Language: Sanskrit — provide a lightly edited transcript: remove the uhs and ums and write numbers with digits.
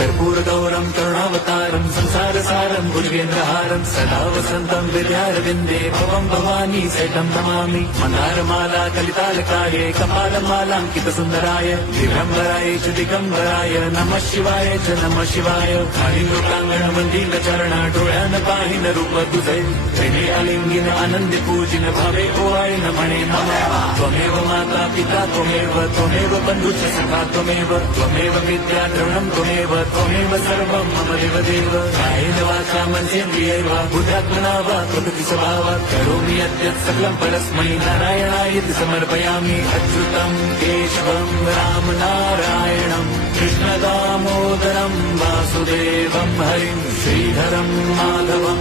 कर्पूरगौरं करुणावतारं संसारसारं भुजगेन्द्रहारं सदा वसन्तं विद्यारविन्दे भवं भवानी सैतं नमामि। मन्दारमाला कलितालकाये कपालमालाङ्कितसुन्दराय दिगम्बराय च दिगम्बराय नमः शिवाय च नमः शिवाय। लोकांगण मंदिर चरण डोळ्यान पाहिन रूप तुझे प्रेमे अलिंगिन आनंदी पूजिन भावे ओवाळीन म्हणे नमः। त्वमेव माता पिता त्वमेव बंधुश्च सखा त्वमेव विद्या द्रवणं त्वमेव सर्वं मम देवदेव। कायेन वाचा मनसेन्द्रियैव बुद्ध्यात्मना वा प्रकृति स्वभावात् करोमि यद्यत् सकलं परस्मै नारायणायेति समर्पयामि। अच्युतं केशवं राम नारायणं कृष्ण दामोदरं वासुदेवं हरिं श्रीधरं माधवं